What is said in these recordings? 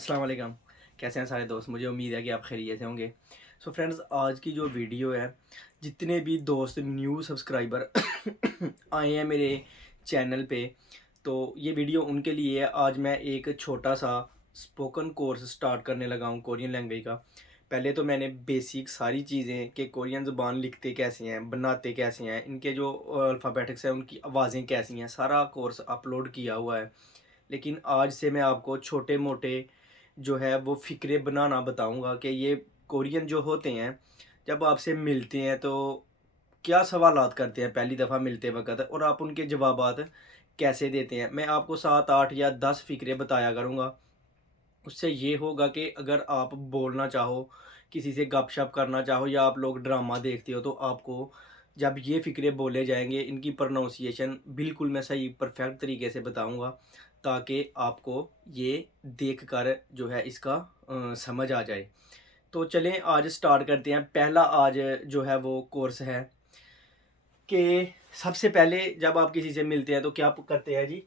अस्सलाम वालेकुम। कैसे हैं सारे दोस्त? मुझे उम्मीद है कि आप खैरियत से होंगे। सो फ्रेंड्स, आज की जो वीडियो है, जितने भी दोस्त न्यू सब्सक्राइबर आए हैं मेरे चैनल पे, तो ये वीडियो उनके लिए है। आज मैं एक छोटा सा स्पोकन कोर्स स्टार्ट करने लगा हूँ कोरियन लैंग्वेज का। पहले तो मैंने बेसिक सारी चीज़ें कि कोरियन ज़ुबान लिखते कैसे हैं, बनाते कैसे हैं, इनके जो अल्फ़ाबेटिक्स हैं उनकी आवाज़ें कैसी हैं, सारा कोर्स अपलोड किया हुआ है। लेकिन आज से मैं आपको छोटे मोटे जो है वो फ़िक्रे बनाना बताऊंगा कि ये कोरियन जो होते हैं, जब आपसे मिलते हैं तो क्या सवालात करते हैं पहली दफ़ा मिलते वक्त, और आप उनके जवाबात कैसे देते हैं। मैं आपको 7 8 या 10 फ़िक्रे बताया करूँगा। उससे ये होगा कि अगर आप बोलना चाहो, किसी से गपशप करना चाहो, या आप लोग ड्रामा देखते हो, तो आपको जब ये फ़िक्रे बोले जाएँगे, इनकी प्रोनाउंसिएशन बिल्कुल मैं सही परफ़ेक्ट तरीके से बताऊँगा, ताकि आपको ये देख कर जो है इसका समझ आ जाए। तो चलें आज स्टार्ट करते हैं। पहला आज जो है वो कोर्स है कि सबसे पहले जब आप किसी से मिलते हैं तो क्या करते हैं जी?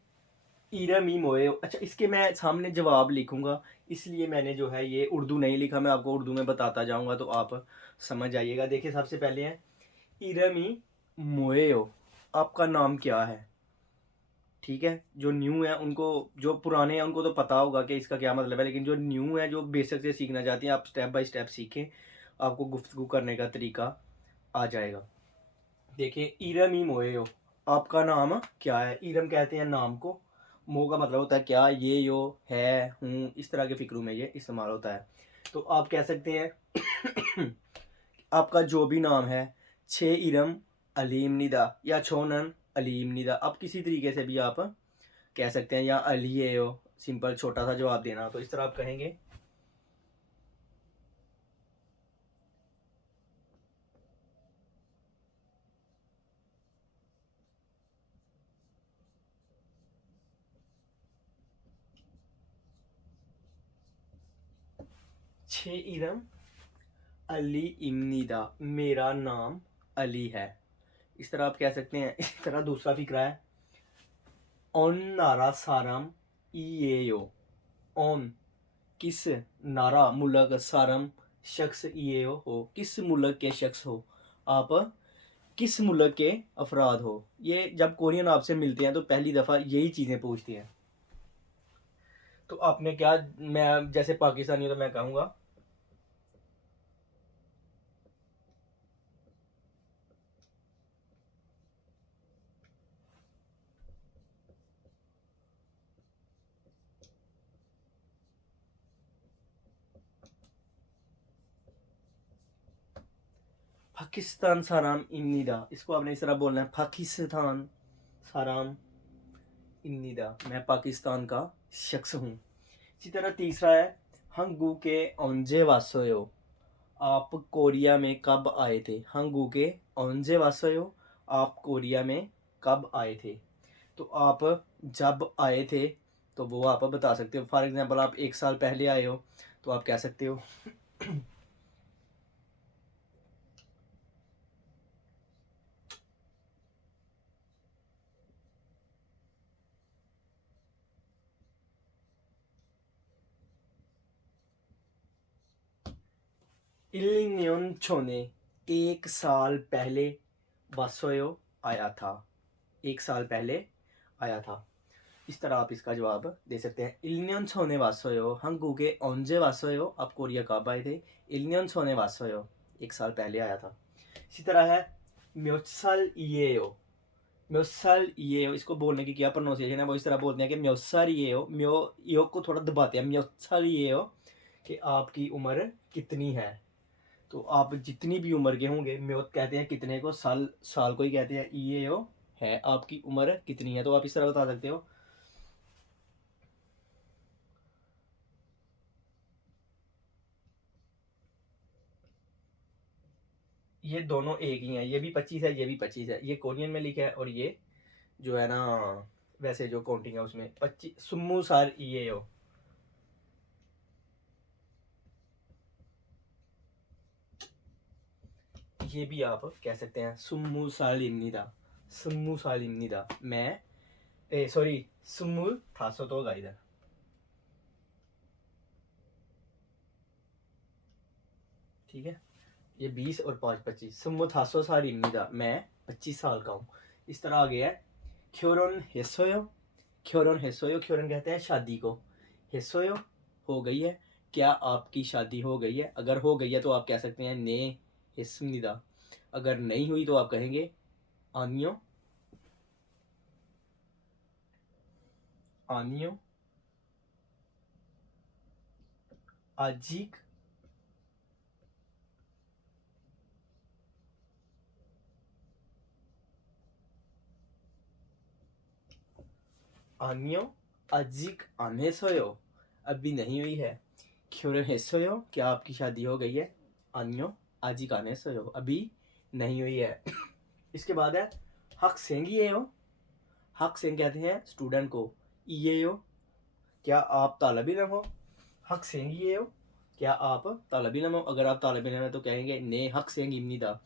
इरम-ई मोए। अच्छा, इसके मैं सामने जवाब लिखूँगा, इसलिए मैंने जो है ये उर्दू नहीं लिखा। मैं आपको उर्दू में बताता जाऊँगा तो आप समझ आइएगा। देखिए, सबसे पहले है इरम-ई मोएयो, आपका नाम क्या है? ठीक है? जो न्यू है उनको, जो पुराने हैं उनको तो पता होगा कि इसका क्या मतलब है, लेकिन जो न्यू है, जो बेसिक से सीखना चाहते हैं, आप स्टेप बाय स्टेप सीखें, आपको गुफ्तगू करने का तरीका आ जाएगा। देखिए, इरम-ई मोएयो, आपका नाम क्या है? इरम कहते हैं नाम को, मो का मतलब होता है क्या, ये, यो, है, हूँ, इस तरह के फ़िक्रों में ये इस्तेमाल होता है। तो आप कह सकते हैं आपका जो भी नाम है, छे इरम अलीम निदा या छोनन अलीम निदा, आप किसी तरीके से भी आप कह सकते हैं, या अलिये हो, सिंपल छोटा सा जवाब देना, तो इस तरह आप कहेंगे। छे इरम अली इमनीदा, मेरा नाम अली है, इस तरह आप कह सकते हैं। इसी तरह दूसरा फिक्रा है, ओन नारा सारम ईएयो, ओन किस, नारा मुल्क, सारम शख्स, ईएयो हो, किस मुल्क के शख्स हो, आप किस मुल्क के अफराद हो। ये जब कोरियन आपसे मिलते हैं तो पहली दफ़ा यही चीज़ें पूछती हैं। तो आपने क्या, मैं जैसे पाकिस्तानी हूं तो मैं कहूँगा पाकिस्तान साराम इन्निदा, इसको आपने इस तरह बोलना है, पाकिस्तान साराम इन्निदा, मैं पाकिस्तान का शख्स हूँ। इसी तरह तीसरा है, हंगू के ओंजे वासोयो, आप कोरिया में कब आए थे? हंगू के ओंजे वासोयो, आप कोरिया में कब आए थे? तो आप जब आए थे तो वो आप बता सकते हो। फॉर एग्जांपल, आप 1 साल पहले आए हो तो आप कह सकते हो इलिन्योंछो ने 1 साल पहले वासोयो आया था, 1 साल पहले आया था। इस तरह आप इसका जवाब दे सकते हैं। इलियन सोने वासोयो, हंगूगे ओंजे वासोयो, आप कोरिया कब आए थे? इलियन सोने वासोयो, 1 साल पहले आया था। इसी तरह है म्योत्सल इएयो, म्योत्सल इएयो, इसको बोलने की क्या प्रोनाउंसिएशन है, वो इस तरह बोलते हैं कि म्योत्सल इएयो, म्यो यो को थोड़ा दबाते हैं, म्योत्सल इएयो, कि आपकी उम्र कितनी है। तो आप जितनी भी उम्र के होंगे, म्योत कहते हैं कितने को, साल साल को ही कहते हैं, इएयो है आपकी उम्र कितनी है, तो आप इस तरह बता सकते हो। ये दोनों एक ही हैं, ये भी 25 है, ये भी 25 है, ये कोरियन में लिखा है, और ये जो है ना, वैसे जो काउंटिंग है उसमें 25 सुम्मू सार ये हो। ये भी आप कह सकते हैं, सुम्मू सालिमनिदा, सुम्मू सालिमनिदा, मैं ए सॉरी, सुम्मू थासो तो गाइदर। ठीक है, ये 20 और 5 25 스무 다섯 살입니다, मैं 25 साल का हूँ। इस तरह आ गया है 결혼했어요, 결혼했어요, 결혼 कहते हैं शादी को, 했어요 हो गई है, क्या आपकी शादी हो गई है। अगर हो गई है तो आप कह सकते हैं ने 했습니다। अगर नहीं हुई तो आप कहेंगे 아니요, 아니요, 아직, 아니요, 아직 안 했어요, अभी नहीं हुई है। 결혼했어요, क्या आपकी शादी हो गई है। 아니요, 아직 안 했어요, अभी नहीं हुई है। इसके बाद है 학생이에요, 학생 कहते हैं स्टूडेंट को। 이에요, क्या आप तालिब इल्म हो। 학생이에요, क्या आप तालिब इल्म हो। अगर आप तालिब इल्म है तो कहेंगे ने 학생입니다,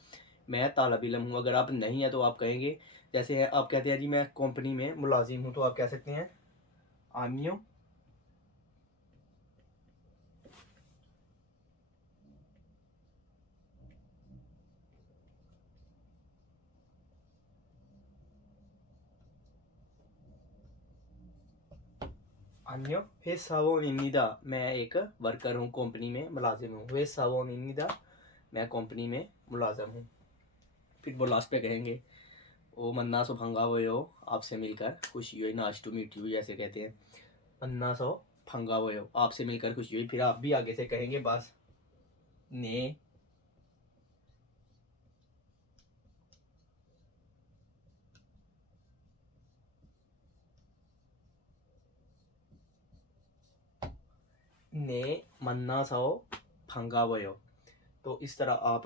मैं तालिब इल्म हूँ। अगर आप नहीं है तो आप कहेंगे, जैसे है आप कहते हैं जी मैं कंपनी में मुलाजिम हूँ, तो आप कह सकते हैं आमियो, आमियो 회사원입니다, मैं एक वर्कर हूँ, कंपनी में मुलाजिम हूँ। 회사원입니다, मैं कंपनी में मुलाजिम हूँ। फिर वो लास्ट पे कहेंगे ओ मन्ना सो भंगा हुए हो, आपसे मिलकर खुशी हुई, नाइस टू मीट यू ऐसे कहते हैं। मन्ना सो भंगा हुए हो, आपसे मिलकर खुशी हुई। फिर आप भी आगे से कहेंगे बस ने ने मन्ना सो भंगा हुए हो। तो इस तरह आप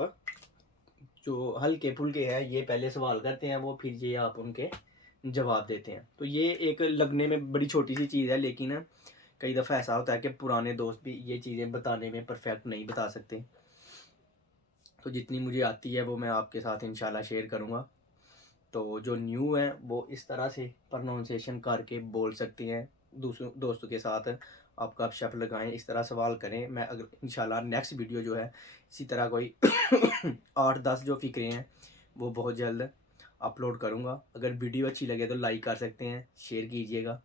जो हल्के फुल्के हैं ये पहले सवाल करते हैं वो, फिर ये आप उनके जवाब देते हैं। तो ये एक लगने में बड़ी छोटी सी चीज़ है, लेकिन कई दफ़ा ऐसा होता है कि पुराने दोस्त भी ये चीज़ें बताने में परफेक्ट नहीं बता सकते। तो जितनी मुझे आती है वो मैं आपके साथ इंशाल्लाह शेयर करूँगा। तो जो न्यू है वो इस तरह से प्रोनाउंसिएशन करके बोल सकते हैं, दूसरों दोस्तों के साथ आप गपशप लगाएं, इस तरह सवाल करें। मैं अगर इंशाल्लाह नेक्स्ट वीडियो जो है इसी तरह कोई 8-10 जो फ़िक्रे हैं वो बहुत जल्द अपलोड करूँगा। अगर वीडियो अच्छी लगे तो लाइक कर सकते हैं, शेयर कीजिएगा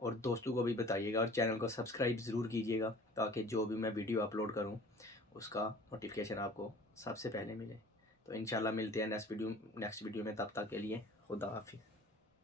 और दोस्तों को भी बताइएगा, और चैनल को सब्सक्राइब ज़रूर कीजिएगा ताकि जो भी मैं वीडियो अपलोड करूँ उसका नोटिफिकेशन आपको सबसे पहले मिले। तो इंशाल्लाह मिलते हैं नेक्स्ट वीडियो में, तब तक के लिए खुदा हाफिज़।